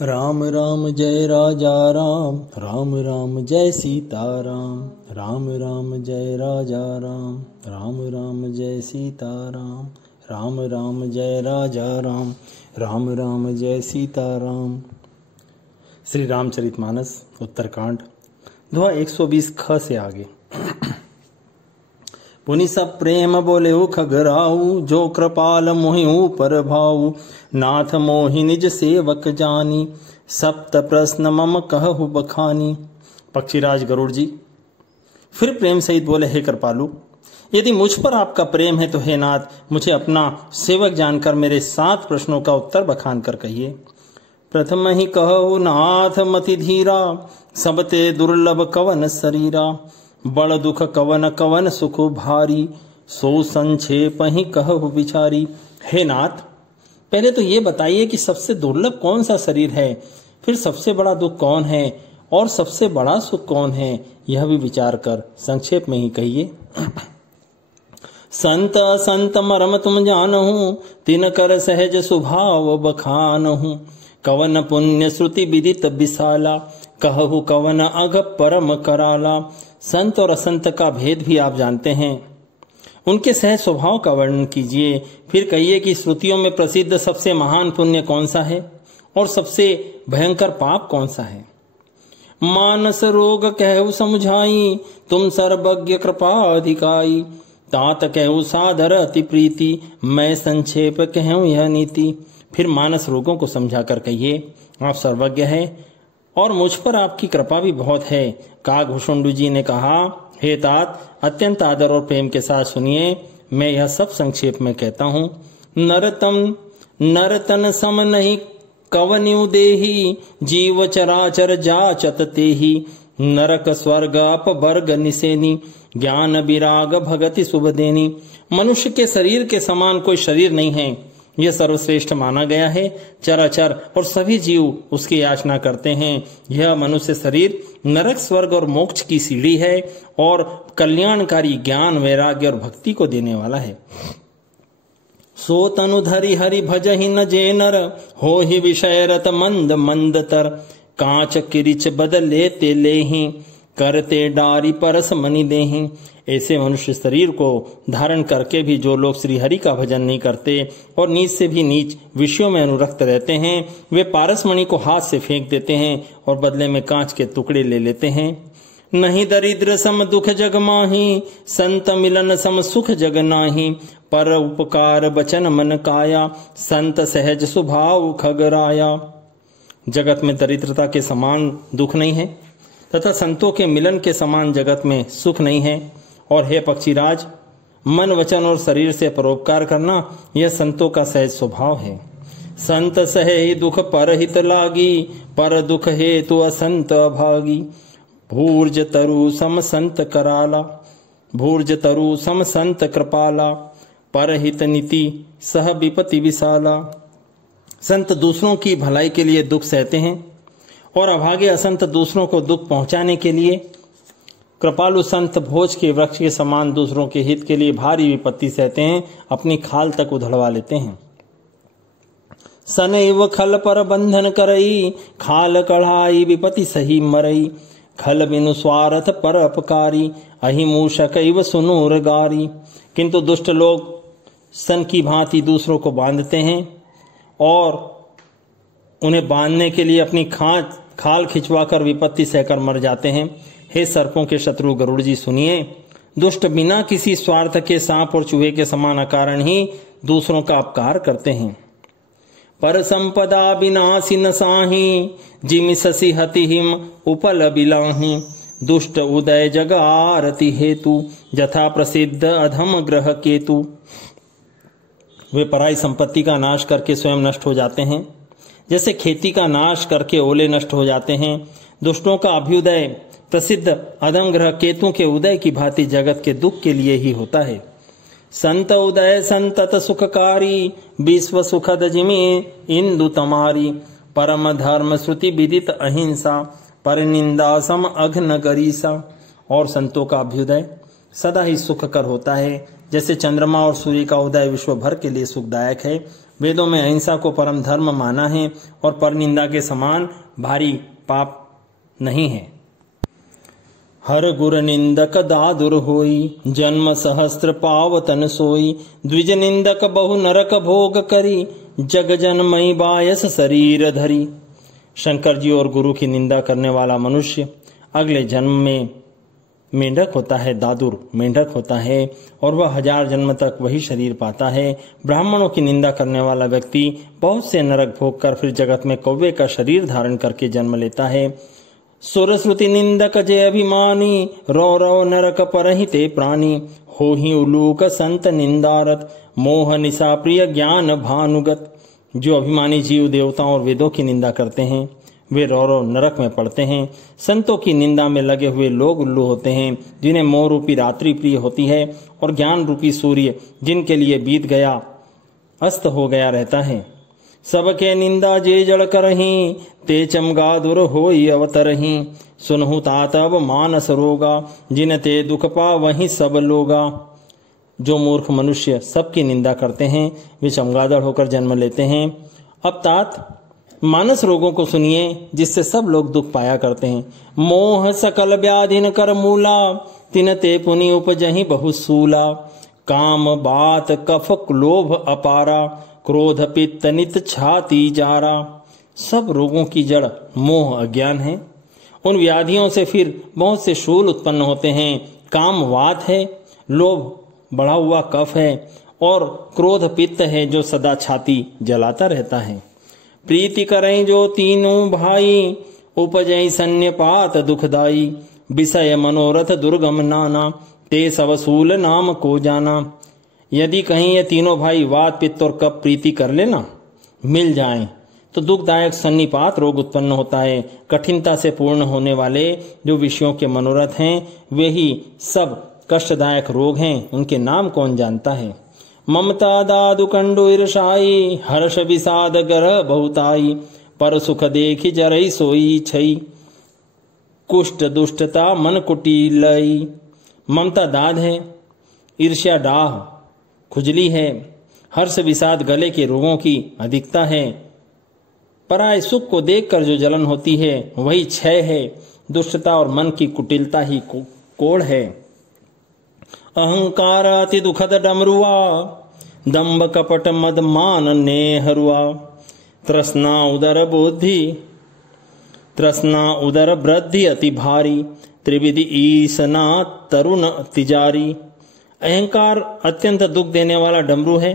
राम राम जय राजा राम, राम राम जय सीता राम, राम राम जय राजा राम, राम राम जय सीता राम, राम राम जय राजा राम, राम राम जय सीता राम। श्री रामचरितमानस उत्तरकांड दोहा 120 ख से आगे। पुनि सब प्रेम बोले खगराऊ, जो कृपाल मोहि ऊपर भाऊ, नाथ मोहि निज सेवक जानी, सप्त प्रश्न मम कहु बखानी। पक्षीराज गरुड़ जी फिर प्रेम सहित बोले, हे कृपालु, यदि मुझ पर आपका प्रेम है तो हे नाथ, मुझे अपना सेवक जानकर मेरे 7 प्रश्नों का उत्तर बखान कर कहिए। प्रथम ही कहो नाथ मति धीरा, सबते दुर्लभ कवन शरीरा, बड़ दुख कवन कवन सुख भारी, सो संक्षेप ही कहु विचारी। हे नाथ, पहले तो ये बताइए कि सबसे दुर्लभ कौन सा शरीर है, फिर सबसे बड़ा दुख कौन है और सबसे बड़ा सुख कौन है, यह भी विचार कर संक्षेप में ही कहिए। संत संत मरम तुम जानहु, तिन कर सहज स्वभाव बखानहु, कवन पुण्य श्रुति विदित विशाला, कहु कवन अघ परम कराला। संत और असंत का भेद भी आप जानते हैं, उनके सहज स्वभाव का वर्णन कीजिए। फिर कहिए कि श्रुतियों में प्रसिद्ध सबसे महान पुण्य कौन सा है और सबसे भयंकर पाप कौन सा है। मानस रोग कहु समझाई, तुम सर्वज्ञ कृपा अधिकाई, तात कहु सादर अति प्रीति, मैं संक्षेप कहूँ यह नीति। फिर मानस रोगों को समझा कर कहिए, आप सर्वज्ञ हैं और मुझ पर आपकी कृपा भी बहुत है। काकभूषुंडु जी ने कहा, हे तात, अत्यंत आदर और प्रेम के साथ सुनिए, मैं यह सब संक्षेप में कहता हूँ। नरतन सम नहीं कवन्यु देही, जीव चराचर जाचत तेहि, नरक स्वर्ग अपवर्ग निसेनी, ज्ञान विराग भगति शुभ देनी। मनुष्य के शरीर के समान कोई शरीर नहीं है, यह सर्वश्रेष्ठ माना गया है। चराचर और सभी जीव उसकी याचना करते हैं। यह मनुष्य शरीर नरक स्वर्ग और मोक्ष की सीढ़ी है और कल्याणकारी ज्ञान वैराग्य और भक्ति को देने वाला है। सो तनु धरि हरि भजहि न जे नर, हो ही विषय रत मंद मंद तर, कांच किरिच बदले ते लेहि, करते डारी परस मनि देहि। ऐसे मनुष्य शरीर को धारण करके भी जो लोग श्री हरि का भजन नहीं करते और नीच से भी नीच विषयों में अनुरक्त रहते हैं, वे पारसमणि को हाथ से फेंक देते हैं और बदले में कांच के टुकड़े ले लेते हैं। नहीं दरिद्र सम दुख जग माही, संत मिलन सम सुख जग नाही, पर उपकार बचन मन काया, संत सहज स्वभाव खगराया। जगत में दरिद्रता के समान दुख नहीं है तथा संतों के मिलन के समान जगत में सुख नहीं है। और हे पक्षीराज, मन वचन और शरीर से परोपकार करना यह संतों का सहज स्वभाव है। संत सहे दुख पर हित लागी, पर दुख हेतु असंत अभागी, भूर्ज तरु सम संत कराला, भूर्ज तरु सम संत कृपाला, पर हित नीति सह विपति विशाला। संत दूसरों की भलाई के लिए दुख सहते हैं और अभागे असंत दूसरों को दुख पहुंचाने के लिए। कृपालु संत भोज के वृक्ष के समान दूसरों के हित के लिए भारी विपत्ति सहते हैं, अपनी खाल तक उधड़वा लेते हैं। सनैव खल पर बंधन करई, खाल कढ़ाई विपत्ति सही मरई, खल बिनु स्वार्थ पर अपकारी, अहिमूषक सुनूर गारी। किंतु दुष्ट लोग सन की भांति दूसरों को बांधते हैं और उन्हें बांधने के लिए अपनी खाल खिंचवाकर विपत्ति सहकर मर जाते हैं। हे सर्पों के शत्रु गरुड़ जी सुनिए, दुष्ट बिना किसी स्वार्थ के सांप और चूहे के समान अकारण ही दूसरों का अपकार करते हैं। पर संपदा विनाशी न साही, जिमि शशि हति हिम उपल बिलाही, दुष्ट उदय जग आरति हेतु, जथा प्रसिद्ध अधम ग्रह केतु। वे पराई संपत्ति का नाश करके स्वयं नष्ट हो जाते हैं, जैसे खेती का नाश करके ओले नष्ट हो जाते हैं। दुष्टों का अभ्युदय प्रसिद्ध अधम ग्रह केतु के उदय की भांति जगत के दुख के लिए ही होता है। संत उदय संतत सुखकारी, विश्व सुखद जिमि इंदु तमारी, परम धर्म श्रुति विदित अहिंसा, पर निंदा सम अघ्न गरीसा। और संतों का अभ्युदय सदा ही सुखकर होता है, जैसे चंद्रमा और सूर्य का उदय विश्व भर के लिए सुखदायक है, वेदों में अहिंसा को परम धर्म माना है और परनिंदा के समान भारी पाप नहीं है। हर गुर निंदक दादुर होई, जन्म सहस्त्र पावतन सोई। द्विज निंदक बहु नरक भोग करी, जग जन्मई बायस शरीर धरी। शंकर जी और गुरु की निंदा करने वाला मनुष्य अगले जन्म में मेंढक होता है, दादुर मेंढक होता है और वह 1000 जन्म तक वही शरीर पाता है। ब्राह्मणों की निंदा करने वाला व्यक्ति बहुत से नरक भोग कर फिर जगत में कौवे का शरीर धारण करके जन्म लेता है। सुरश्रुति निंदक जय अभिमानी, रो रो नरक परहिते प्राणी। हो ही उलूक संत निंदारत, मोह निशा प्रिय ज्ञान भानुगत। जो अभिमानी जीव देवताओं और वेदों की निंदा करते हैं वे रो नरक में पड़ते हैं। संतों की निंदा में लगे हुए लोग उल्लू होते हैं, जिन्हें मोह रूपी रात्रि प्रिय होती है और ज्ञान रूपी सूर्य जिनके लिए बीत गया अस्त हो गया रहता है। सबके निंदा जे जड़ करही, ते चमगा दुर होई अवतरही। सुनहु तात अब मानस रोगा, जिन ते दुख पा वही सब लोगा। जो मूर्ख मनुष्य सबकी निंदा करते हैं वे चमगादड़ होकर जन्म लेते हैं। अब तात मानस रोगों को सुनिए जिससे सब लोग दुख पाया करते हैं। मोह सकल व्याधिन कर मूला, तिन ते पुनि उपजहि बहुसूला। काम बात कफ लोभ अपारा, क्रोध पित्त नित छाती जारा। सब रोगों की जड़ मोह अज्ञान है। उन व्याधियों से फिर बहुत से शूल उत्पन्न होते हैं। काम वात है, लोभ बढ़ा हुआ कफ है और क्रोध पित्त है जो सदा छाती जलाता रहता है। प्रीति करें जो तीनों भाई, उपजय सन्यपात दुखदाई। विषय मनोरथ दुर्गम नाना, ते सब सूल नाम को जाना। यदि कहीं ये तीनों भाई वात पित्त और कफ प्रीति कर लेना मिल जाएं तो दुखदायक सन्निपात रोग उत्पन्न होता है। कठिनता से पूर्ण होने वाले जो विषयों के मनोरथ हैं वे ही सब कष्टदायक रोग हैं। उनके नाम कौन जानता है। ममता दादु कंडु ईर्षाई, हर्ष विषाद ग्रह बहुताई। पर सुख देखी जरई सोई छई, कुष्ठ दुष्टता मन कुटिलई। ममता दाद है, ईर्ष्या डाह खुजली है, हर्ष विषाद गले के रोगों की अधिकता है। पराय सुख को देखकर जो जलन होती है वही क्षय है। दुष्टता और मन की कुटिलता ही कोढ़ है। अहंकार अति दुखद डमरुआ, दंभ कपट मद मान नेहरुआ। तृष्णा उदर वृद्धि अति भारी, त्रिविधि ईसना तरुण तिजारी। अहंकार अत्यंत दुख देने वाला डमरू है,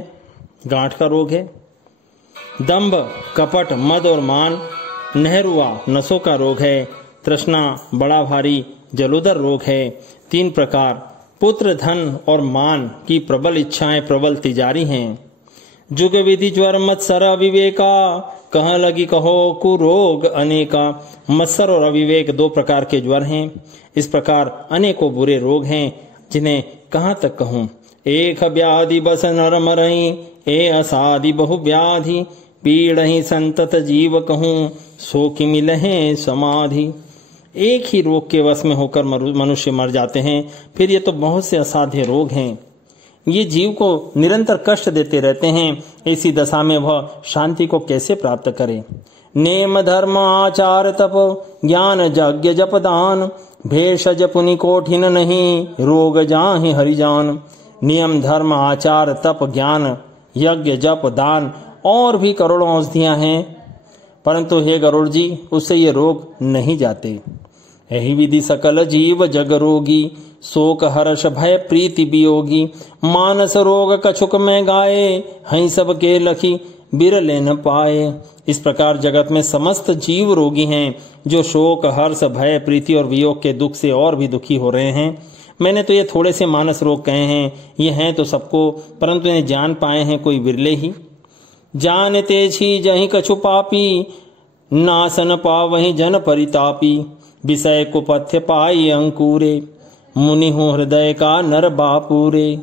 गांठ का रोग है। दंभ कपट मद और मान नेहरुआ नसों का रोग है। तृष्णा बड़ा भारी जलोदर रोग है। 3 प्रकार पुत्र धन और मान की प्रबल इच्छाएं प्रबल तिजारी हैं। जुग विधि ज्वर मत्सर अविवेका, कह लगी कहो कुरोग अनेका। मत्सर और अविवेक 2 प्रकार के ज्वर हैं। इस प्रकार अनेकों बुरे रोग हैं जिन्हें कहाँ तक कहूँ। एक व्याधि बस नर मरई, ए असाधि बहु व्याधि। पीड़हि संतत जीव कहूँ, सो कि मिलहे समाधि। एक ही रोग के वश में होकर मनुष्य मर जाते हैं। फिर ये तो बहुत से असाध्य रोग हैं। ये जीव को निरंतर कष्ट देते रहते हैं। ऐसी दशा में वह शांति को कैसे प्राप्त करे। नेम धर्म आचार तप, ज्ञान यज्ञ जप दान। भेषज पुनि कोठिन नहीं, रोग जाहि हरिजान। नियम धर्म आचार तप ज्ञान यज्ञ जप दान और भी करोड़ों औषधियां हैं, परंतु हे गरुड़ जी उससे ये रोग नहीं जाते। यही विधि सकल जीव जग रोगी, शोक हर्ष भय प्रीति वियोगी। मानस रोग कछुक में गाए, हई सब के लखी बिरले न पाए। इस प्रकार जगत में समस्त जीव रोगी हैं, जो शोक हर्ष भय प्रीति और वियोग के दुख से और भी दुखी हो रहे हैं। मैंने तो ये थोड़े से मानस रोग कहे हैं, ये हैं तो सबको, परंतु इन्हें जान पाए हैं कोई विरले ही। जानते छी जहि कछु पापी, नासन पावहि जन परितापी। विषय कुपथ्य पाई अंकुरे, मुनि हो हृदय का नर बापूरे।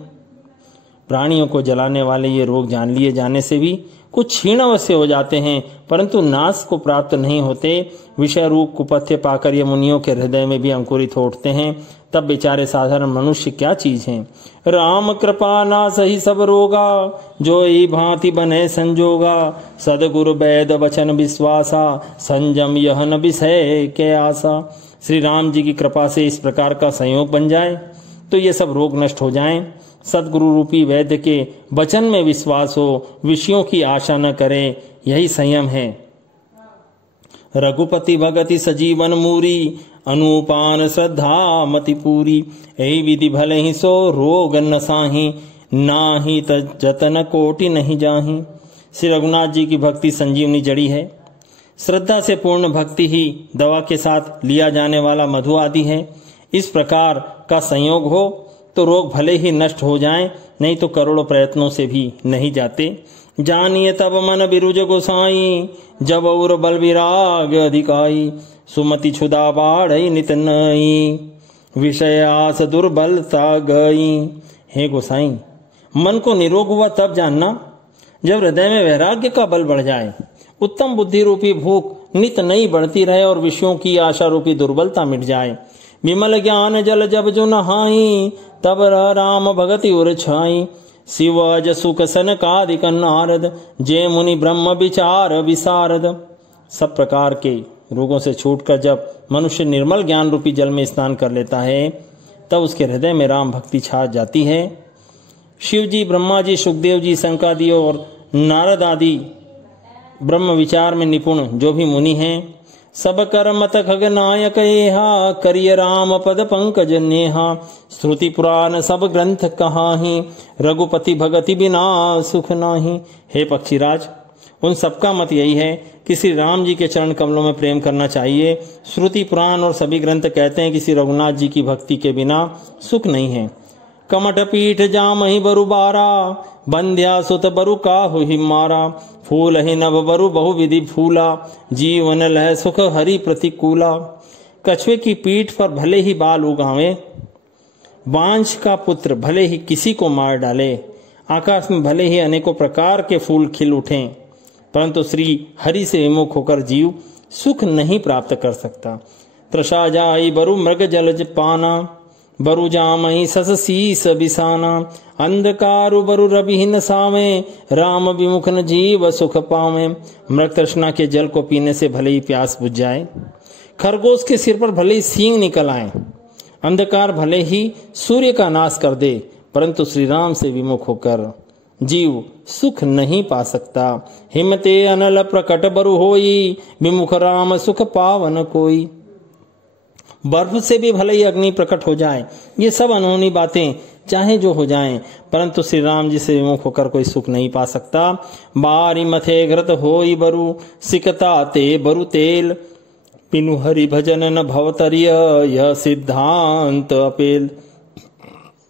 प्राणियों को जलाने वाले ये रोग जान लिए जाने से भी कुछ क्षीण अवश्य हो जाते हैं, परंतु नाश को प्राप्त नहीं होते। विषय रूप कुपथ्य पाकर ये मुनियों के हृदय में भी अंकुरित हो उठते हैं। तब बेचारे साधारण मनुष्य क्या चीज हैं। राम कृपा नाश ही सब रोगा, जो ई भांति बने संजोगा। सदगुरु वैद वचन विश्वासा, संयम यह न विषय के आशा। श्री राम जी की कृपा से इस प्रकार का संयोग बन जाए तो ये सब रोग नष्ट हो जाएं। सदगुरु रूपी वैद्य के वचन में विश्वास हो, विषयों की आशा न करे, यही संयम है। रघुपति भगति सजीवन मूरी, अनुपान श्रद्धा मति पूरी। यही विधि भले ही सो रोग न साही, नाही जतन कोटि नहीं जाही। श्री रघुनाथ जी की भक्ति संजीवनी जड़ी है। श्रद्धा से पूर्ण भक्ति ही दवा के साथ लिया जाने वाला मधु आदि है। इस प्रकार का संयोग हो तो रोग भले ही नष्ट हो जाएं, नहीं तो करोड़ों प्रयत्नों से भी नहीं जाते। जानिए तब मन बिरुज गोसाई, जब और बल विराग अधिकाई। सुमति छुदा बाढ़ई नित नई, विषय आस दुर्बलता गई। हे गोसाई, मन को निरोग हुआ तब जानना जब हृदय में वैराग्य का बल बढ़ जाए, उत्तम बुद्धि रूपी भूख नित नई बढ़ती रहे और विषयों की आशा रूपी दुर्बलता मिट जाए। विमल ज्ञान जल जब जो नहाई, तब राम भगति उर छाई। शिव जसु कसन कादिक नारद, जे मुनि ब्रह्म विचार विसारद। सब प्रकार के रोगों से छूटकर जब मनुष्य निर्मल ज्ञान रूपी जल में स्नान कर लेता है, तब उसके हृदय में राम भक्ति छा जाती है। शिव जी, ब्रह्मा जी, सुखदेव जी, शंकादि और नारद आदि ब्रह्म विचार में निपुण जो भी मुनि हैं, सब कर मत खगनायक एहा, करिय राम पद पंकज नेहा। श्रुति पुराण सब ग्रंथ कहाही, रघुपति भगति बिना सुख नाही। हे पक्षीराज, उन सबका मत यही है कि श्री राम जी के चरण कमलों में प्रेम करना चाहिए। श्रुति पुराण और सभी ग्रंथ कहते हैं कि श्री रघुनाथ जी की भक्ति के बिना सुख नहीं है। कमट पीठ जाम ही बरु बारा, बंध्या सुत बरु काहु ही मारा। फूल ही नभ बरु बहु विधि फूला, जीवन लह सुख हरि प्रतिकूला। कछुए की पीठ पर भले ही बाल उगावे, बांझ का पुत्र भले ही किसी को मार डाले, आकाश में भले ही अनेकों प्रकार के फूल खिल उठें, परंतु श्री हरि से विमुख होकर जीव सुख नहीं प्राप्त कर सकता। त्रषा जाई बरु मृग जलज पाना, बरु जामई सस शीस बिसाना। अंधकारु बरु रवि न सावे, राम विमुख न जीव सुख पावे। मृग तृष्णा के जल को पीने से भले ही प्यास बुझ जाए, खरगोश के सिर पर भले ही सींग निकल आए, अंधकार भले ही सूर्य का नाश कर दे, परंतु श्री राम से विमुख होकर जीव सुख नहीं पा सकता। हिमते अनल प्रकट बरु होई, विमुख राम सुख पावन कोई। बर्फ से भी भले ही अग्नि प्रकट हो जाए, ये सब अनहोनी बातें चाहे जो हो जाएं, परंतु श्री राम जी से विमुख होकर कोई सुख नहीं पा सकता। बारी मथे घृत होई बरु, सिकता ते बरु तेल। पिनु हरि भजन न भवतरिय, यह सिद्धांत अपेल।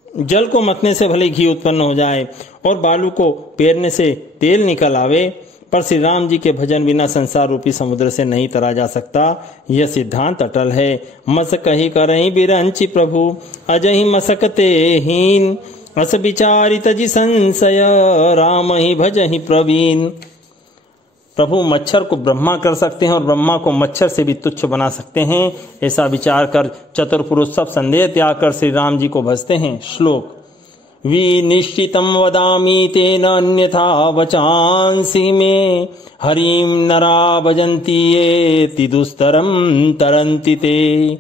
जल को मतने से भले घी उत्पन्न हो जाए और बालू को पेरने से तेल निकल आवे, पर श्री राम जी के भजन बिना संसार रूपी समुद्र से नहीं तरा जा सकता। यह सिद्धांत अटल है। मस कही करही बिरंचि प्रभु, अजहि मसकते हीन। अस विचारित जी संशय, राम ही भजहि प्रवीण। प्रभु मच्छर को ब्रह्मा कर सकते हैं और ब्रह्मा को मच्छर से भी तुच्छ बना सकते हैं, ऐसा विचार कर चतुर पुरुष सब संदेह त्याग कर श्री राम जी को भजते हैं। श्लोक विनिश्चितम वदामि तेन अन्यथा वचांसि मे, हरिम नरा भजन्ति ये दुस्तरम तरन्ति ते।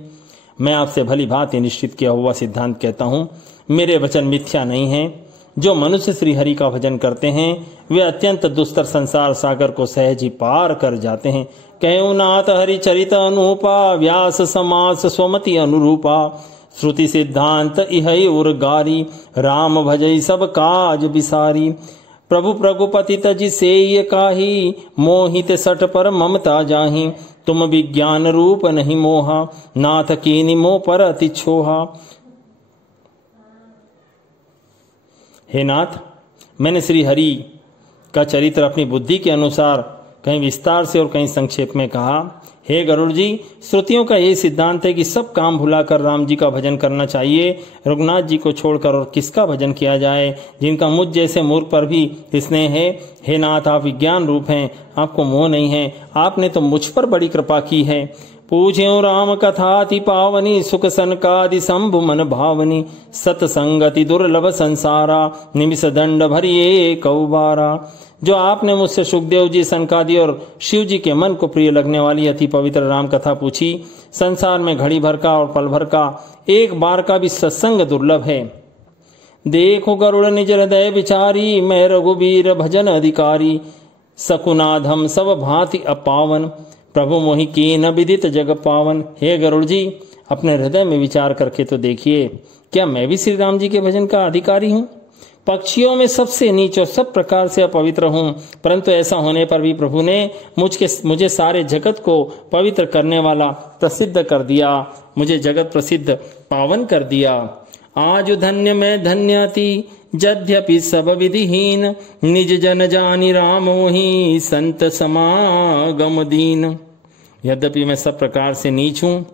मैं आपसे भली भांति निश्चित किया हुआ सिद्धांत कहता हूँ, मेरे वचन मिथ्या नहीं हैं। जो मनुष्य श्री हरि का भजन करते हैं वे अत्यंत दुस्तर संसार सागर को सहज ही पार कर जाते हैं। कहूँ नाथ हरि चरित अनुपा, व्यास समास स्वमति अनुरूपा। श्रुति सिद्धांत इहै उर्गारी, राम भजई सब काज बिसारी। प्रभु प्रघुपति तज सेय काही, मोहित सठ पर ममता जाही। तुम विज्ञान रूप नहीं मोहा, नाथ कीनि मोह पर अति छोहा। हे नाथ, मैंने श्री हरि का चरित्र अपनी बुद्धि के अनुसार कहीं विस्तार से और कहीं संक्षेप में कहा। हे गरुड़ जी, श्रुतियों का ये सिद्धांत है कि सब काम भुलाकर राम जी का भजन करना चाहिए। रघुनाथ जी को छोड़कर और किसका भजन किया जाए, जिनका मुझ जैसे मूर्ख पर भी स्नेह है। हे नाथ, आप विज्ञान रूप हैं, आपको मोह नहीं है। आपने तो मुझ पर बड़ी कृपा की है। पूज्यो राम कथाति पावनी, सुख सनकादि शंभु मन भावनी। सतसंगति दुर्लभ संसारा, निमिष दंड भरिये कौबारा। जो आपने मुझसे सुखदेव जी, सनकादि और शिव जी के मन को प्रिय लगने वाली अति पवित्र राम कथा पूछी। संसार में घड़ी भर का और पल भर का एक बार का भी सत्संग दुर्लभ है। देखो गरुड़ निज हृदय विचारी, मैं रघुबीर भजन अधिकारी। सकुनाधम सब भांति अपावन, प्रभु मोहि कीन विदित जग पावन। हे गरुड़ जी, अपने हृदय में विचार करके तो देखिए, क्या मैं भी श्री राम जी के भजन का अधिकारी हूँ? पक्षियों में सबसे नीच और सब प्रकार से अपवित्र हूँ, परंतु ऐसा होने पर भी प्रभु ने मुझे सारे जगत को पवित्र करने वाला प्रसिद्ध कर दिया, मुझे जगत प्रसिद्ध पावन कर दिया। आज धन्य मैं धन्यति, यद्यपि सब विधिहीन। निज जन जानि रामो ही, संत समागम दीन। यद्यपि मैं सब प्रकार से नीच हूँ,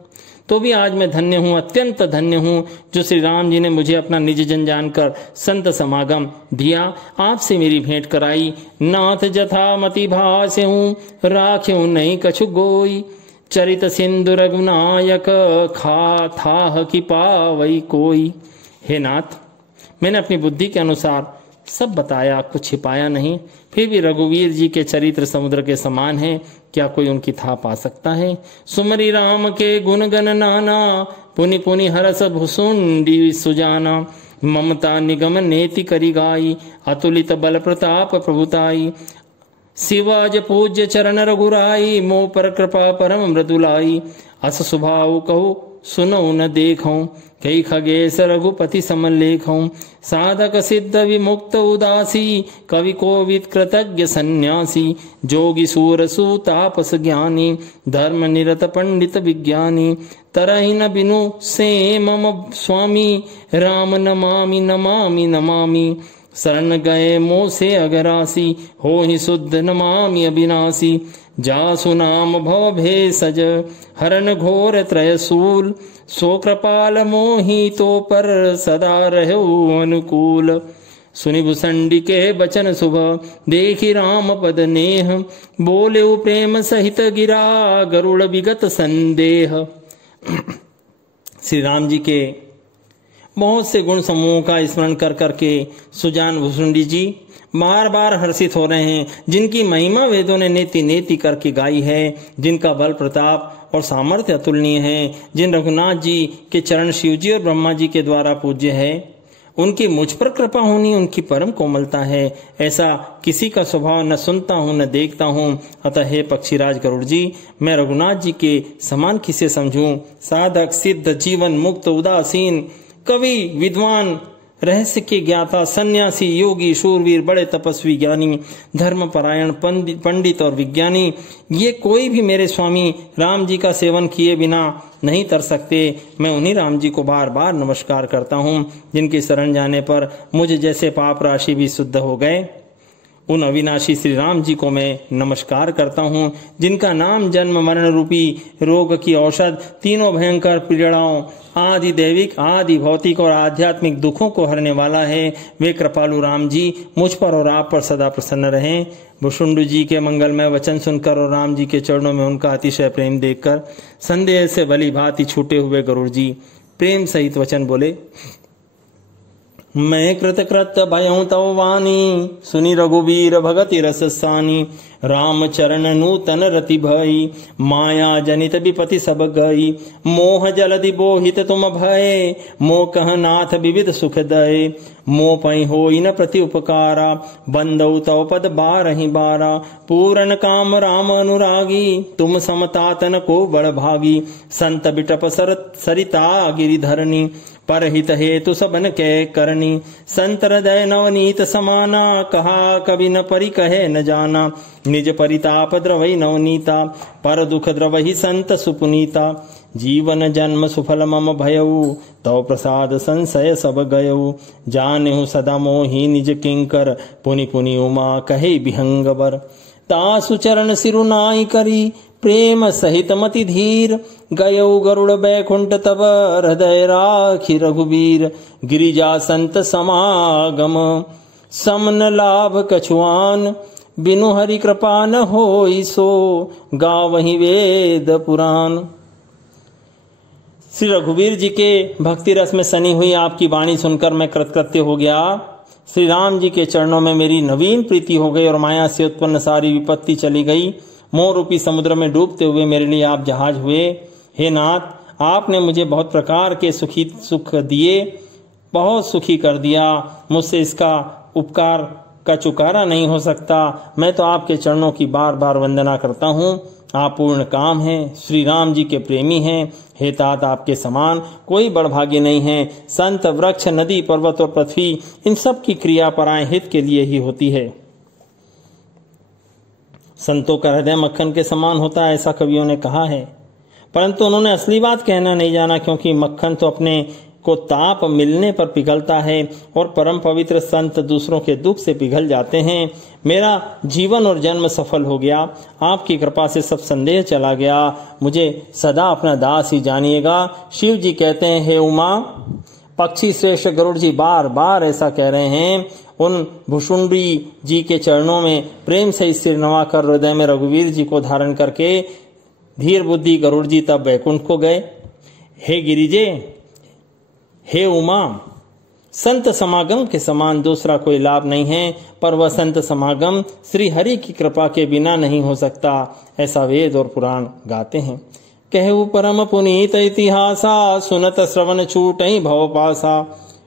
तो भी आज मैं धन्य हूँ, अत्यंत धन्य हूँ, जो श्री राम जी ने मुझे अपना निज जन जानकर संत समागम दिया, आपसे मेरी भेंट कराई। नाथ जथा मति भासे हूँ, राख्यू नहीं कछु गोई। चरित सिंधु रघुनायक, खा थाह की पावई कोई। हे नाथ, मैंने अपनी बुद्धि के अनुसार सब बताया, कुछ छिपाया नहीं। फिर भी रघुवीर जी के चरित्र समुद्र के समान है, क्या कोई उनकी था पा सकता है? सुमरी राम के गुण गण नाना, पुनि पुनि हरस भुसुंडी सुजाना। ममता निगम नेति करी गाई, अतुलित बल प्रताप प्रभुताई। शिवाज पूज्य चरण रघुराई, मोह पर कृपा परम मृदुलाई। अस स्वभाव कहु सुनो न देखो, कई खगेश रघुपति समन लेखो। साधक सिद्ध विमुक्त उदासी, कवि कोविद कृतज्ञ सन्यासी। जोगी सूर सुतापस ज्ञानी, धर्म निरत पंडित विज्ञानी। तरहि न बिनु से मम स्वामी, राम नमामि नमामि नमामि। शरण गए मोह से अगरासी, हो ही शुद्ध नमामि अविनाशी। जासु नाम भव भेषज, हरन घोर त्रयशूल। सो कृपाल मोहि तो पर, सदा रहु अनुकूल। सुनि भुसंडी के बचन शुभ, देखि राम पद नेह। बोले प्रेम सहित गिरा, गरुड़ विगत संदेह। श्री राम जी के बहुत से गुण समूहों का स्मरण कर करके सुजान भुसुंडी जी बार बार हर्षित हो रहे हैं, जिनकी महिमा वेदों ने नेति नेति करके गाई है, जिनका बल प्रताप और सामर्थ्य अतुलनीय है, जिन रघुनाथ जी के चरण शिव जी और ब्रह्मा जी के द्वारा पूज्य है। उनकी मुझ पर कृपा होनी उनकी परम कोमलता है, ऐसा किसी का स्वभाव न सुनता हूँ न देखता हूँ। अतः हे पक्षीराज गरुड़ जी, मैं रघुनाथ जी के समान किसे समझूं? साधक सिद्ध जीवन मुक्त उदासीन, कवि विद्वान रहस्य के ज्ञाता, सन्यासी योगी शूरवीर बड़े तपस्वी ज्ञानी, धर्मपरायण पंडित और विज्ञानी, ये कोई भी मेरे स्वामी राम जी का सेवन किए बिना नहीं तर सकते। मैं उन्हीं राम जी को बार बार नमस्कार करता हूँ, जिनकी शरण जाने पर मुझ जैसे पाप राशि भी शुद्ध हो गए। उन अविनाशी श्री राम जी को मैं नमस्कार करता हूँ, जिनका नाम जन्म मरण रूपी रोग की औषध, तीनों भयंकर पीड़ाओं आदि दैविक आदि भौतिक और आध्यात्मिक दुखों को हरने वाला है। वे कृपालु राम जी मुझ पर और आप पर सदा प्रसन्न रहें। भुसुंडी जी के मंगलमय वचन सुनकर और राम जी के चरणों में उनका अतिशय प्रेम देखकर संदेह से भली भांति छूटे हुए गरुड़ जी प्रेम सहित वचन बोले। मैं कृत भयं तव वाणी, सुनि रघुवीर भगति रस सानी। राम चरण नूतन रति भई, माया जनित विपति सब गई। मोह जलधि बोहित तुम भय, मोह कह नाथ विविध सुख दय। मोह पै होई न प्रति उपकारा, बंदौ तव पद बारहि बारा। पूरन काम राम अनुरागी, तुम समतातन को बड़ भागी। संत बिटप सरिता गिरिधरणी, परहित हेतु सबन कै करनी। संत हृदय नवनीत समाना, कहा कवि न परि कहे न जाना। निज परिताप द्रवई नवनीता, पर दुख द्रवहि संत सुपुनीता। जीवन जन्म सुफल मम भयऊ, तव प्रसाद संशय सब गयऊ। जानेहु सदा मोहि निज किंकर, पुनि पुनि उमा कहे विहंगवर। तासु चरण सिरुनाई करी प्रेम सहित मति धीर गयौ गरुड़ बैकुंठ तब हृदय राखी रघुबीर गिरिजा संत समागम समन लाभ कछुआन बिनु हरि कृपा न होई सो गावहि वेद पुराण। श्री रघुवीर जी के भक्ति रस में सनी हुई आपकी वाणी सुनकर मैं कृतकृत्य हो गया। श्री राम जी के चरणों में मेरी नवीन प्रीति हो गई और माया से उत्पन्न सारी विपत्ति चली गई। मोह रूपी समुद्र में डूबते हुए मेरे लिए आप जहाज हुए। हे नाथ, आपने मुझे बहुत प्रकार के सुख दिए, बहुत सुखी कर दिया। मुझसे इसका उपकार का चुकारा नहीं हो सकता। मैं तो आपके चरणों की बार बार वंदना करता हूँ। आप पूर्ण काम हैं, श्री राम जी के प्रेमी हैं। हे तात, आपके समान कोई बड़भागी नहीं है। संत, वृक्ष, नदी, पर्वत और पृथ्वी, इन सब की क्रिया पराय हित के लिए ही होती है। संतों का हृदय मक्खन के समान होता है, ऐसा कवियों ने कहा है, परंतु उन्होंने असली बात कहना नहीं जाना, क्योंकि मक्खन तो अपने को ताप मिलने पर पिघलता है और परम पवित्र संत दूसरों के दुख से पिघल जाते हैं। मेरा जीवन और जन्म सफल हो गया। आपकी कृपा से सब संदेह चला गया। मुझे सदा अपना दास ही जानिएगा। शिव जी कहते हैं, हे उमा, पक्षी श्रेष्ठ गरुड़ जी बार बार ऐसा कह रहे हैं। उन भुषुंडी जी के चरणों में प्रेम से सिर नवाकर हृदय में रघुवीर जी को धारण करके धीर बुद्धि गरुड़ जी तब वैकुंठ को गए। हे गिरिजे, हे उमा, संत समागम के समान दूसरा कोई लाभ नहीं है, पर वह संत समागम श्री हरि की कृपा के बिना नहीं हो सकता, ऐसा वेद और पुराण गाते हैं। कहु परम पुनीत इतिहासा सुनत श्रवण छूटई भव पासा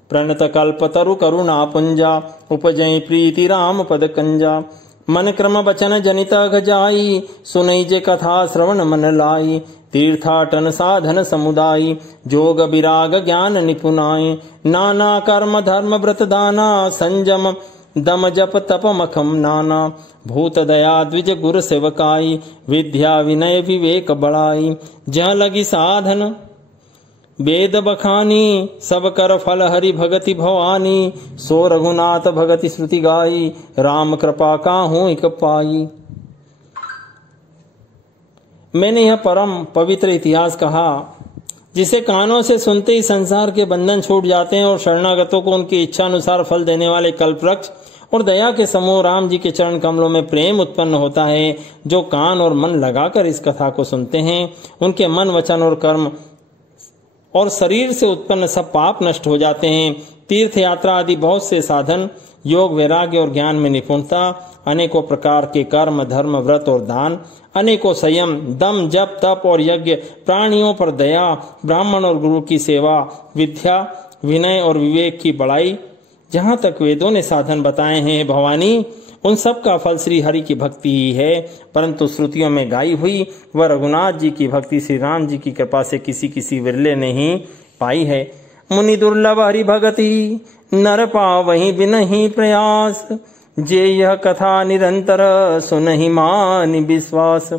प्रणत कल्प तरु करुणा पुंजा उपजय प्रीति राम पद कंजा मन क्रम वचन जनित गजाई सुनई जे कथा श्रवण मन लाई तीर्थाटन साधन समुदायी जोग विराग ज्ञान निपुनाई नाना कर्म धर्म व्रत दाना संजम दम जप तप मखम नाना भूत दया द्विज गुर सेवकाई विद्या विनय विवेक बड़ाई जह लगी साधन वेद बखानी सब कर फल हरि भगति भवानी सो रघुनाथ भगति श्रुति गाई राम कृपा काहू इक पाई। मैंने यह परम पवित्र इतिहास कहा जिसे कानों से सुनते ही संसार के बंधन छूट जाते हैं और शरणागतों को उनकी इच्छा अनुसार फल देने वाले कल्पवृक्ष और दया के समूह राम जी के चरण कमलों में प्रेम उत्पन्न होता है। जो कान और मन लगाकर इस कथा को सुनते हैं, उनके मन, वचन और कर्म और शरीर से उत्पन्न सब पाप नष्ट हो जाते हैं। तीर्थ यात्रा आदि बहुत से साधन, योग, वैराग्य और ज्ञान में निपुणता, अनेकों प्रकार के कर्म, धर्म, व्रत और दान, अनेकों संयम, दम, जप, तप और यज्ञ, प्राणियों पर दया, ब्राह्मण और गुरु की सेवा, विद्या, विनय और विवेक की बड़ाई, जहाँ तक वेदों ने साधन बताए हैं भवानी, उन सब का फल श्री हरि की भक्ति ही है। परंतु श्रुतियों में गाई हुई वह रघुनाथ जी की भक्ति श्री राम जी की कृपा से किसी विरले ने ही पाई है। मुनि दुर्लभ हरि भगति नर पावहि बिनहि प्रयास जे यह कथा निरंतर सुनहि मान विश्वास।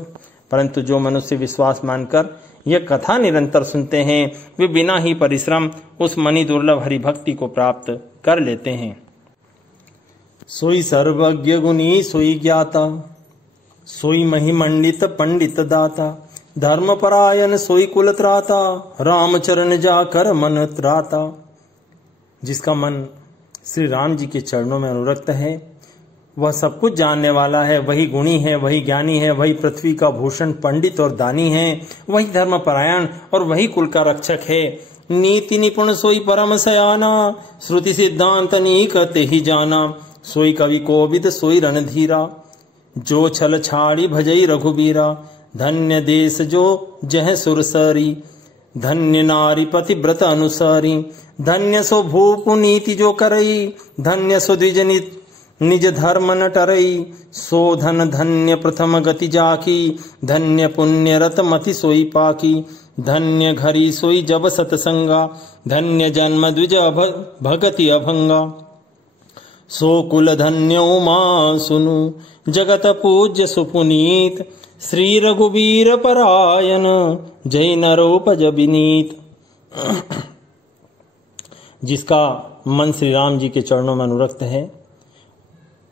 परंतु जो मनुष्य विश्वास मानकर यह कथा निरंतर सुनते हैं, वे बिना ही परिश्रम उस मनि दुर्लभ हरि भक्ति को प्राप्त कर लेते हैं। सोई सर्वज्ञ गुणी सोई ज्ञाता, सोई महिमंडित पंडित दाता, धर्म परायण सोई कुल त्राता, राम चरण जाकर मन त्राता। जिसका मन श्री राम जी के चरणों में अनुरक्त है, वह सब कुछ जानने वाला है, वही गुणी है, वही ज्ञानी है, वही पृथ्वी का भूषण पंडित और दानी है, वही धर्म परायण और वही कुल का रक्षक है। नीति निपुण सोई परम सयाना, श्रुति सिद्धांत नीकते ही जाना, सोई कवि कोविद सोई रणधीरा, जो छल छाड़ी भजई रघुबीरा। धन्य देश जो जह सुरसरी, धन्य नारी पति व्रत अनुसारी, धन्य सो भूप नीति जो करई, धन्य सो द्विज निज धर्म न टरई। सो धन धन्य प्रथम गति जाकी, धन्य पुण्य रत मति सोई पाकी। धन्य घरी सोई जब सतसंगा, धन्य जन्म द्विज भगति अभंगा। सो कुल धन्यो मां सुनु, जगत पूज्य सुपुनीत। श्री रघुवीर परायण, जय नरोपज विनीत। जिसका मन श्री राम जी के चरणों में अनुरक्त है,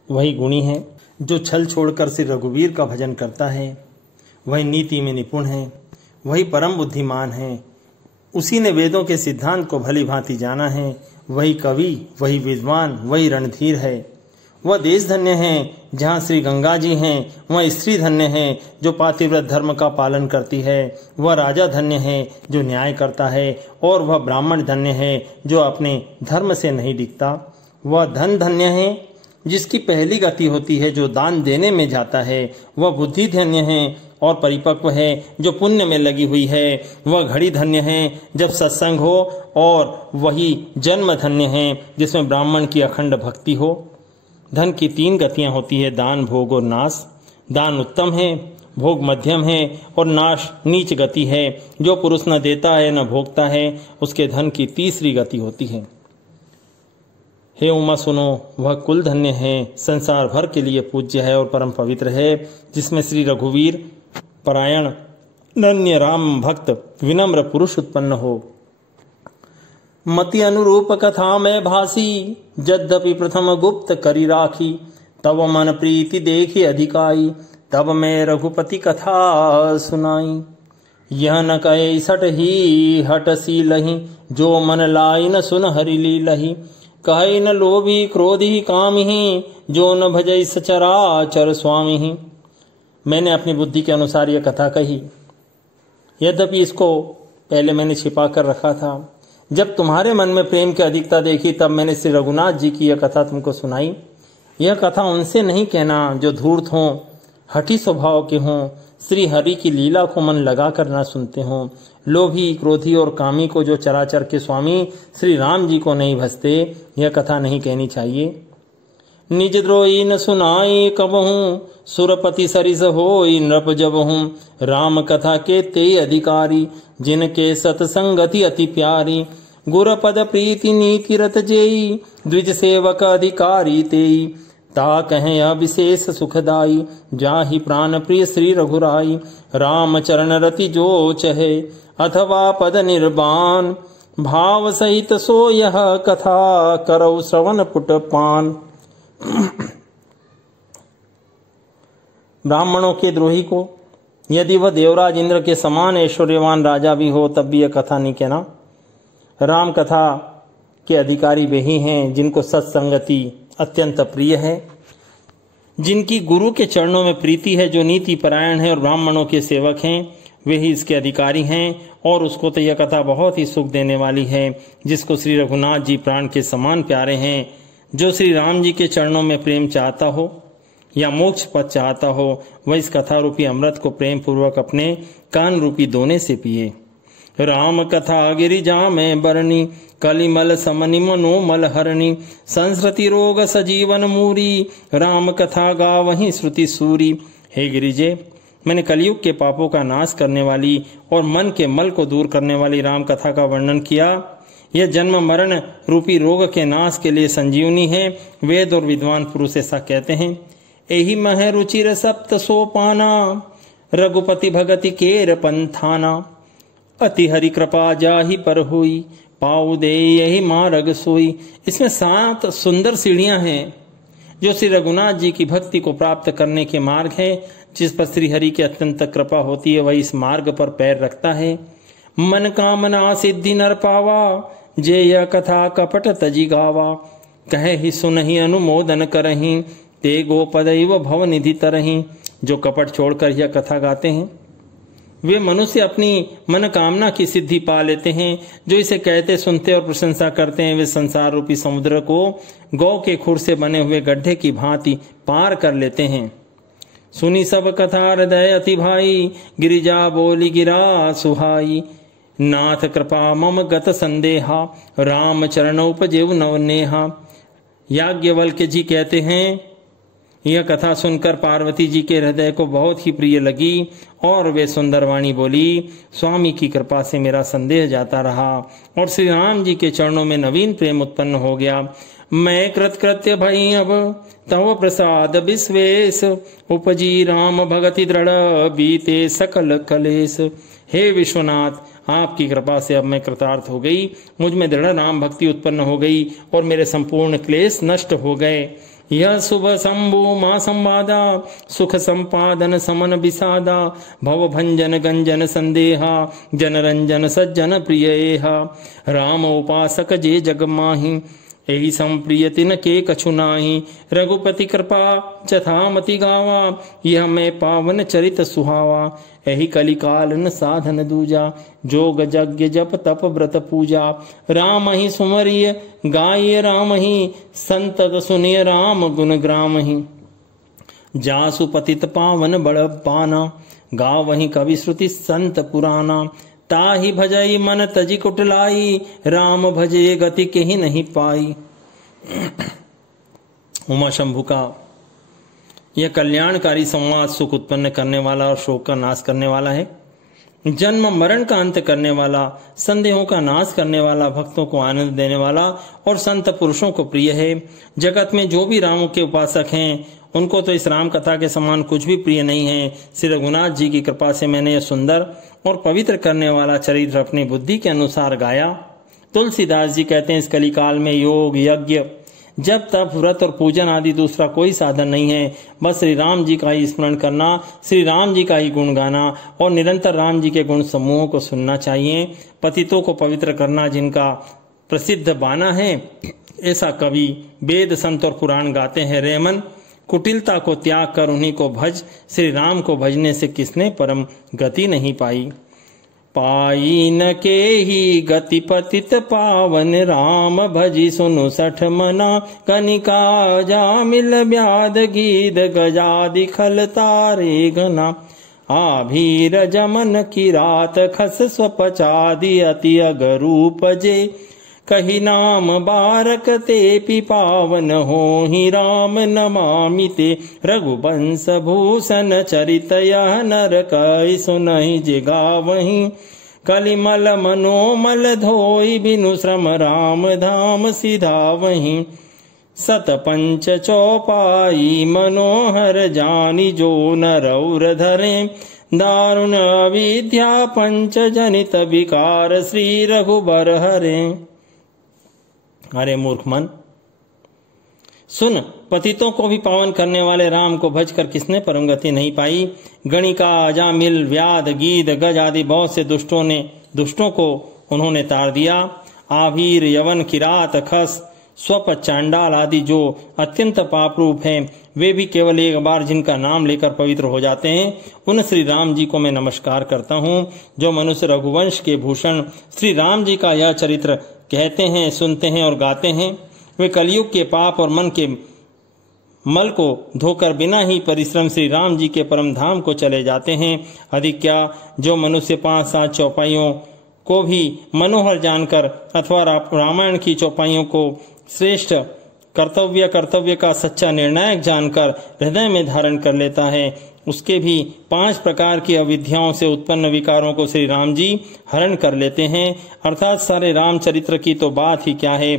वही गुणी है। जो छल छोड़कर श्री रघुवीर का भजन करता है वही नीति में निपुण है, वही परम बुद्धिमान है, उसी ने वेदों के सिद्धांत को भली भांति जाना है, वही कवि, वही विद्वान, वही रणधीर है। वह देश धन्य है जहाँ श्री गंगा जी हैं, वह स्त्री धन्य है जो पातिव्रत धर्म का पालन करती है, वह राजा धन्य है जो न्याय करता है, और वह ब्राह्मण धन्य है जो अपने धर्म से नहीं डिगता। वह धन धन्य है जिसकी पहली गति होती है जो दान देने में जाता है। वह बुद्धि धन्य है और परिपक्व है जो पुण्य में लगी हुई है। वह घड़ी धन्य है जब सत्संग हो, और वही जन्म धन्य है जिसमें ब्राह्मण की अखंड भक्ति हो। धन की 3 गतियां होती है, दान, भोग और नाश। दान उत्तम है, भोग मध्यम है और नाश नीच गति है। जो पुरुष न देता है न भोगता है उसके धन की 3री गति होती है। हे उमा सुनो, वह कुल धन्य है, संसार भर के लिए पूज्य है और परम पवित्र है, जिसमें श्री रघुवीर परायण नन्य राम भक्त विनम्र पुरुष उत्पन्न हो। मति अनुरूप कथा में भासी, यद्यपि प्रथम गुप्त करी राखी। तब मन प्रीति देखी अधिकाई, तब मैं रघुपति कथा सुनाई। यह न कहे सट ही हट सी लही, जो मन लाई न सुन हरि लीलही। कहे न लोभी क्रोधी कामहि, जो न भजई सचराचर स्वामी। मैंने अपनी बुद्धि के अनुसार यह कथा कही, यद्यपि इसको पहले मैंने छिपा कर रखा था। जब तुम्हारे मन में प्रेम की अधिकता देखी तब मैंने श्री रघुनाथ जी की यह कथा तुमको सुनाई। यह कथा उनसे नहीं कहना जो धूर्त हों, हठी स्वभाव के हों, श्री हरि की लीला को मन लगा कर न सुनते हों, लोभी क्रोधी और कामी को जो चराचर के स्वामी श्री राम जी को नहीं भजते, यह कथा नहीं कहनी चाहिए। निज द्रोही न सुनाई कबहूं, सुरपति सरिस होई नृप जबहूं। राम कथा के ते अधिकारी, जिनके सतसंगति अति प्यारी। गुर पद प्रीति नीति रत जेई, द्विज सेवक अधिकारी तेई। ता कहें यह विशेष सुखदाई, जाहि प्राण प्रिय श्री रघुराई। राम चरण रति जो चहे, अथवा पद निर्वाण। भाव सहित सो यह कथा, करौ श्रवण पुट पान। ब्राह्मणों के द्रोही को यदि वह देवराज इंद्र के समान ऐश्वर्यवान राजा भी हो तब भी यह कथा नहीं कहना। राम कथा के अधिकारी वे ही हैं जिनको सत्संगति अत्यंत प्रिय है, जिनकी गुरु के चरणों में प्रीति है, जो नीति परायण है और ब्राह्मणों के सेवक हैं, वे ही इसके अधिकारी हैं। और उसको तो यह कथा बहुत ही सुख देने वाली है, जिसको श्री रघुनाथ जी प्राण के समान प्यारे हैं। जो श्री राम जी के चरणों में प्रेम चाहता हो या मोक्ष पद चाहता हो, वह इस कथा रूपी अमृत को प्रेम पूर्वक अपने कान रूपी दोने से पिए। राम कथा गिरिजा में बरनी, कलिमल समनि मनोमल हरणी। संस्कृति रोग सजीवन मूरी, राम कथा गा वहीं श्रुति सूरी। हे गिरिजे, मैंने कलयुग के पापों का नाश करने वाली और मन के मल को दूर करने वाली राम कथा का वर्णन किया। यह जन्म मरण रूपी रोग के नाश के लिए संजीवनी है। वेद और विद्वान पुरुष ऐसा कहते हैं। एहि मह रुचिर सप्त सोपाना, रघुपति भगति केर पंथाना। अति हरि कृपा जाहि पर हुई, पाऊ दे यही मार्ग सोई। इसमें 7 सुंदर सीढ़ियां हैं जो श्री रघुनाथ जी की भक्ति को प्राप्त करने के मार्ग है। जिस पर श्री हरि की अत्यंत कृपा होती है वही इस मार्ग पर पैर रखता है। मन कामना सिद्धि नर पावा, जे यह कथा कपट तजी गावा। कहे ही सुनहि अनुमोदन करही, ते गोपदैव भव निधि तरही। जो कपट छोड़कर यह कथा गाते हैं वे मनुष्य अपनी मन कामना की सिद्धि पा लेते हैं। जो इसे कहते सुनते और प्रशंसा करते हैं वे संसार रूपी समुद्र को गौ के खुर से बने हुए गड्ढे की भांति पार कर लेते हैं। सुनी सब कथा हृदय अति भाई, गिरिजा बोली गिरा सुहाई। नाथ कृपा मम गत संदेहा, राम चरण उपजेव नवनेहा। याज्ञवल्क्य जी कहते हैं, यह कथा सुनकर पार्वती जी के हृदय को बहुत ही प्रिय लगी और वे सुंदर वाणी बोली, स्वामी की कृपा से मेरा संदेह जाता रहा और श्री राम जी के चरणों में नवीन प्रेम उत्पन्न हो गया। मैं कृतकृत्य भई अब तव प्रसाद विश्वेश, उपजी राम भगति दृढ़ बीते सकल कलेश। हे विश्वनाथ, आपकी कृपा से अब मैं कृतार्थ हो गई, मुझ में दृढ़ राम भक्ति उत्पन्न हो गई और मेरे संपूर्ण क्लेश नष्ट हो गए। यह शुभ शंभु मां संवादा सुख संपादन समन विषादा भव भंजन गंजन संदेहा जन रंजन सज्जन प्रियेहा राम उपासक जे जग माही एहि संप्रिय तिन के कछु नाही रघुपति कृपा जथामति गावा यह मैं पावन चरित सुहावा एहि कलिकाल न साधन दूजा जोग यज्ञ जप तप व्रत पूजा राम ही सुमरिय गाय राम ही संतत सुनिय राम गुण ग्राम ही जासु पतित पावन बड़ पाना गावहि कवि श्रुति संत पुराना ताहि भजई मन तजी कुटलाई राम भजे गति के ही नहीं पाई। उमा शंभु का यह कल्याणकारी संवाद सुख उत्पन्न करने वाला और शोक का नाश करने वाला है, जन्म मरण का अंत करने वाला, संदेहों का नाश करने वाला, भक्तों को आनंद देने वाला और संत पुरुषों को प्रिय है। जगत में जो भी राम के उपासक हैं उनको तो इस राम कथा के समान कुछ भी प्रिय नहीं है। श्री रघुनाथ जी की कृपा से मैंने यह सुंदर और पवित्र करने वाला चरित्र अपनी बुद्धि के अनुसार गाया। तुलसीदास जी कहते हैं, इस कलिकाल में योग यज्ञ जब तप व्रत और पूजन आदि दूसरा कोई साधन नहीं है, बस श्री राम जी का ही स्मरण करना, श्री राम जी का ही गुण गाना और निरंतर राम जी के गुण समूहों को सुनना चाहिए। पतितों को पवित्र करना जिनका प्रसिद्ध बाना है, ऐसा कवि वेद संत और पुराण गाते हैं। रेमन कुटिलता को त्याग कर उन्हीं को भज, श्री राम को भजने से किसने परम गति नहीं पाई। पाई न के ही गति पतित पावन राम भजी सुनु सठ मना कनिका जामिल ब्याद गीद गजादि खल तारे घना आभीर जमन की रात खस स्वपचादि अति अगरूप जे कही नाम बारक ते पि पावन हो ही राम नमामि ते रघुवंश भूषण चरित यह नर कहि सुनहि जे गावहि कलिमल मनोमल धोई बिनु श्रम राम धाम सिधावहि सत पंच चौपाई मनोहर जानी जो नरौर धरे दारुण विद्या पंच जनित विकार श्री रघुबर हरे। अरे मूर्ख मन, सुन, पतितों को भी पावन करने वाले राम को भजकर किसने परम गति नहीं पाई। गणिका अजामिल व्याध गीध गज आदि बहुत से दुष्टों को उन्होंने तार दिया। आभीर यवन किरात खस स्वप चांडाल आदि जो अत्यंत पाप रूप हैं, वे भी केवल एक बार जिनका नाम लेकर पवित्र हो जाते हैं, उन श्री राम जी को मैं नमस्कार करता हूँ। जो मनुष्य रघुवंश के भूषण श्री राम जी का यह चरित्र कहते हैं, सुनते हैं और गाते हैं, वे कलयुग के पाप और मन के मल को धोकर बिना ही परिश्रम श्री राम जी के परम धाम को चले जाते हैं। अधिक क्या, जो मनुष्य 5-7 चौपाइयों को भी मनोहर जानकर अथवा रामायण की चौपाइयों को श्रेष्ठ कर्तव्य का सच्चा निर्णायक जानकर हृदय में धारण कर लेता है, उसके भी 5 प्रकार की अविद्याओं से उत्पन्न विकारों को श्री राम जी हरण कर लेते हैं। अर्थात सारे रामचरित्र की तो बात ही क्या है।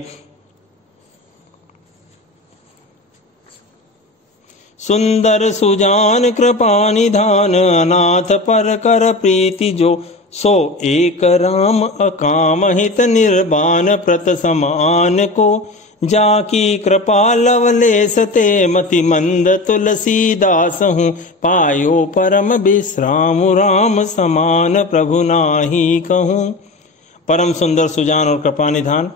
सुंदर सुजान कृपा निधान अनाथ पर कर प्रीति जो सो एक राम अकाम हित निर्बान प्रत समान को जाकी कृपा लवलेस ते मति मंद तुलसीदास हूँ पायो परम विश्राम राम समान प्रभु नाही कहूँ। परम सुंदर सुजान और कृपा निधान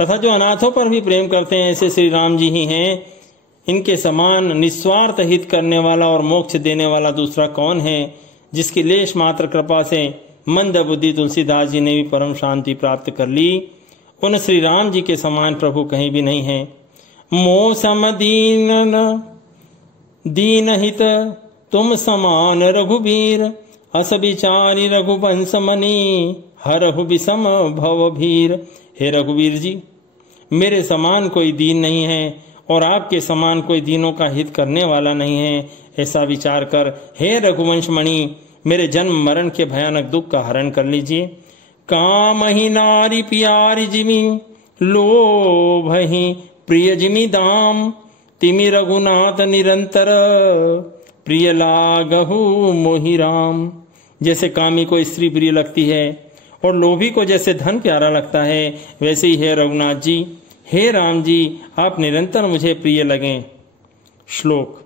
तथा जो अनाथों पर भी प्रेम करते हैं, ऐसे श्री राम जी ही हैं। इनके समान निस्वार्थ हित करने वाला और मोक्ष देने वाला दूसरा कौन है, जिसकी लेश मात्र कृपा से मंद बुद्धि तुलसीदास जी ने भी परम शांति प्राप्त कर ली। उन श्री राम जी के समान प्रभु कहीं भी नहीं है। मोसम दीन हित तुम समान रघुबीर अस विचारी रघुवंश मनी हरहु विषम भव भीर। हे रघुवीर जी, मेरे समान कोई दीन नहीं है और आपके समान कोई दीनों का हित करने वाला नहीं है। ऐसा विचार कर हे रघुवंश मणि, मेरे जन्म मरण के भयानक दुख का हरण कर लीजिए। काम ही नारी प्यारी जिमी लोभ ही प्रिय जिमी दाम तिमि रघुनाथ निरंतर प्रिय लागहु मोहि राम। जैसे कामी को स्त्री प्रिय लगती है और लोभी को जैसे धन प्यारा लगता है, वैसे ही है रघुनाथ जी। हे राम जी, आप निरंतर मुझे प्रिय लगें। श्लोक।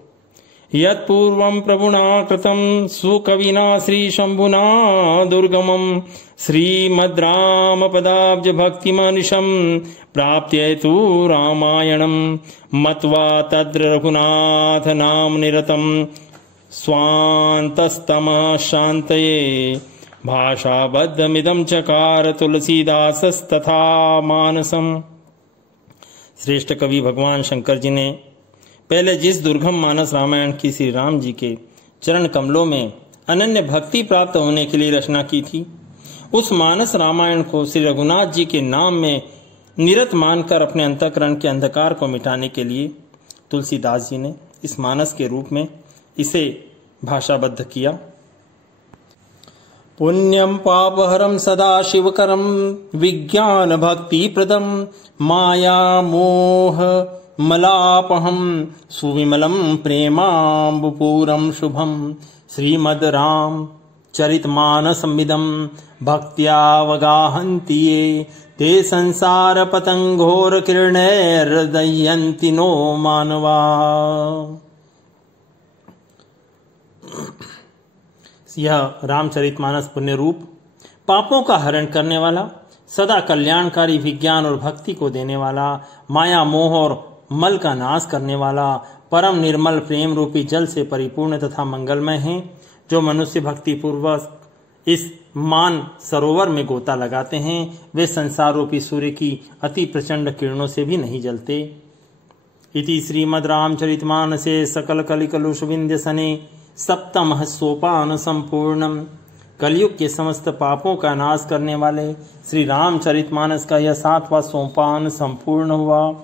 यत्पूर्वं प्रभुना कृतं सुकविना श्रीशम्भुना दुर्गमं श्रीमद्रामपदाब्ज भक्तिमनिशं प्राप्य तु रामायणं मत्वा तद्र रघुनाथ नाम निरतं स्वान्तस्तमः शान्तये भाषाबद्धमिदं चकार तुलसीदासस्तथा मानसम्। श्रेष्ठ कवि भगवान शंकर जी ने पहले जिस दुर्गम मानस रामायण की श्री राम जी के चरण कमलों में अनन्य भक्ति प्राप्त होने के लिए रचना की थी, उस मानस रामायण को श्री रघुनाथ जी के नाम में निरत मानकर अपने अंतःकरण के अंधकार को मिटाने के लिए तुलसीदास जी ने इस मानस के रूप में इसे भाषाबद्ध किया। पुण्यं पापहरं सदा शिवकरं विज्ञान भक्ति प्रदम माया मोह मलापहं सुविमलं प्रेमाम्बुपूरं शुभं श्रीमद् राम चरितमानसमिदं भक्त्यावगाहन्ति ये ते संसार पतंगोर किरणैर्दयन्ति नो मानवा। यह रामचरितमानस पुण्य रूप पापों का हरण करने वाला, सदा कल्याणकारी विज्ञान और भक्ति को देने वाला, माया मोह और मल का नाश करने वाला, परम निर्मल प्रेम रूपी जल से परिपूर्ण तथा मंगलमय है। जो मनुष्य भक्ति पूर्वक इस मान सरोवर में गोता लगाते हैं, वे संसार रूपी सूर्य की अति प्रचंड किरणों से भी नहीं जलते। इति श्रीमद् रामचरितमानसे सकल कलिकलुष विंध्य सने सप्तमः सोपान संपूर्णम। कलयुग के समस्त पापों का नाश करने वाले श्री रामचरितमानस का यह 7वां सोपान संपूर्ण हुआ।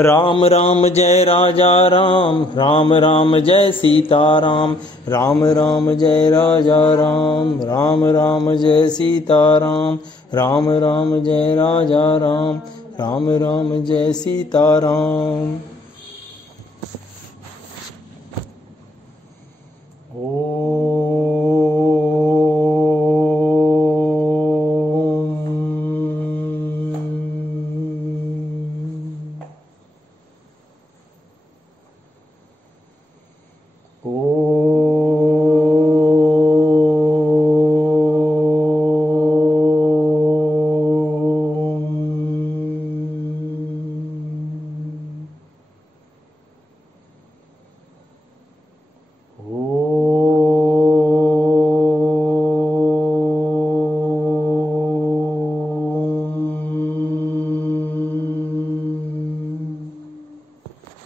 राम राम जय राजा राम, राम राम जय सीताराम, राम राम जय राजा राम, राम राम जय सीताराम, राम राम जय राजा राम, राम राम जय सीताराम।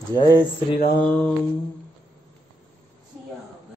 जय श्री राम।